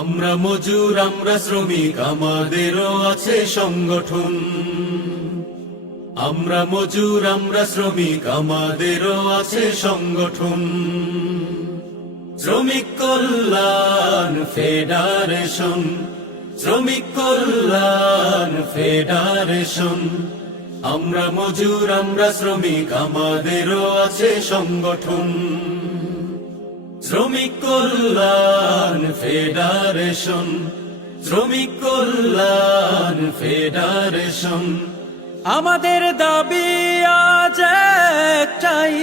আমরা মজুর আমরা শ্রমিক আমাদেরও আছে সংগঠন আমরা মজুর আমরা শ্রমিক আমাদেরও আছে সংগঠন শ্রমিক কল্যাণ ফেডারেশন শ্রমিক কল্যাণ ফেডারেশন আমরা মজুর আমরা শ্রমিক আমাদেরও আছে সংগঠন শ্রমিক কল্যাণ ফেডারেশন শ্রমিক কল্যাণ ফেডারেশন আমাদের দাবি আজ চাই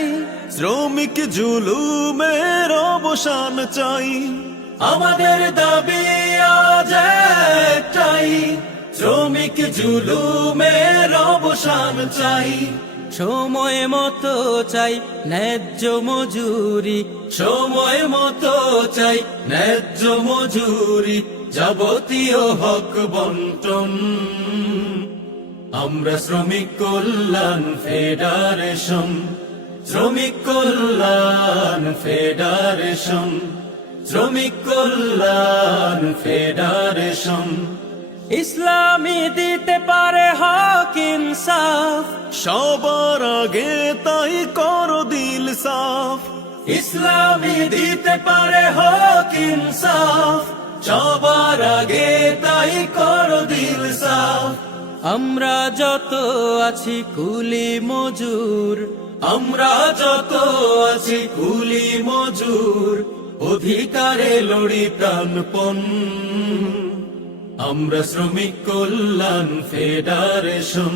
শ্রমিক জুলুমের অবসান চাই আমাদের দাবি জুলুমের অবসান চাই সময় মতো চাই ন্যায্য মজুরি সময় মতো চাই ন্যায্য মজুরি যাবতীয় হক বন্টন আমরা শ্রমিক কল্যাণ ফেডারেশন শ্রমিক কল্যাণ ফেডারেশন শ্রমিক কল্যাণ ফেডারেশন ইসলামী দিতে পারে হক ইনসাফ সবার আগে তাই কর দিল সাফ ইসলামী দিতে পারে হক ইনসাফ সবার আগে তাই কর দিল সাফ আমরা যত আছি কুলি মজুর আমরা যত আছি কুলি মজুর অধিকারে লড়ি প্রাণপণ আমরা শ্রমিক কল্যাণ ফেডারেশন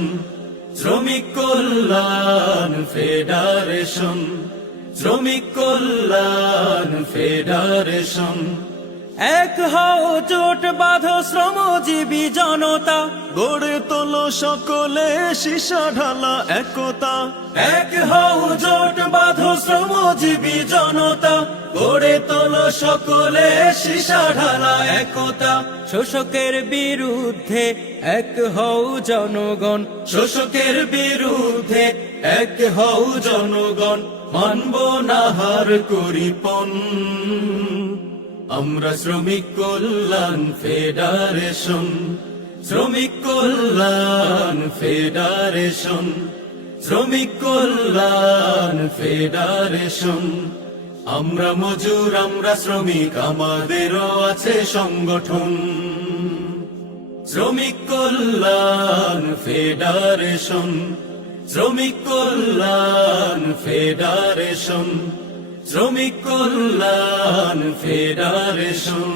শ্রমিক কল্যাণ ফেডারেশন শ্রমিক কল্যাণ ফেডারেশন এক হও জোট বাঁধো শ্রমজীবী জনতা গড়ে তোলো সকলে শিশা ঢালা একতা এক হও জোট বাঁধো শ্রমজীবী জনতা গড়ে তোলো সকলে শিশা ঢালা একতা শোষকের বিরুদ্ধে এক হও জনগণ শোষকের বিরুদ্ধে এক হও জনগণ মানব না হার করিপন আমরা শ্রমিক কল্যাণ ফেডারেশন শ্রমিক কল্যাণ ফেডারেশন শ্রমিক কল্যাণ ফেডারেশন আমরা মজুর আমরা শ্রমিক আমাদেরও আছে সংগঠন শ্রমিক কল্যাণ ফেডারেশন শ্রমিক কল্যাণ ফেডারেশন শ্রমিক কল্যাণ ফেডারেশন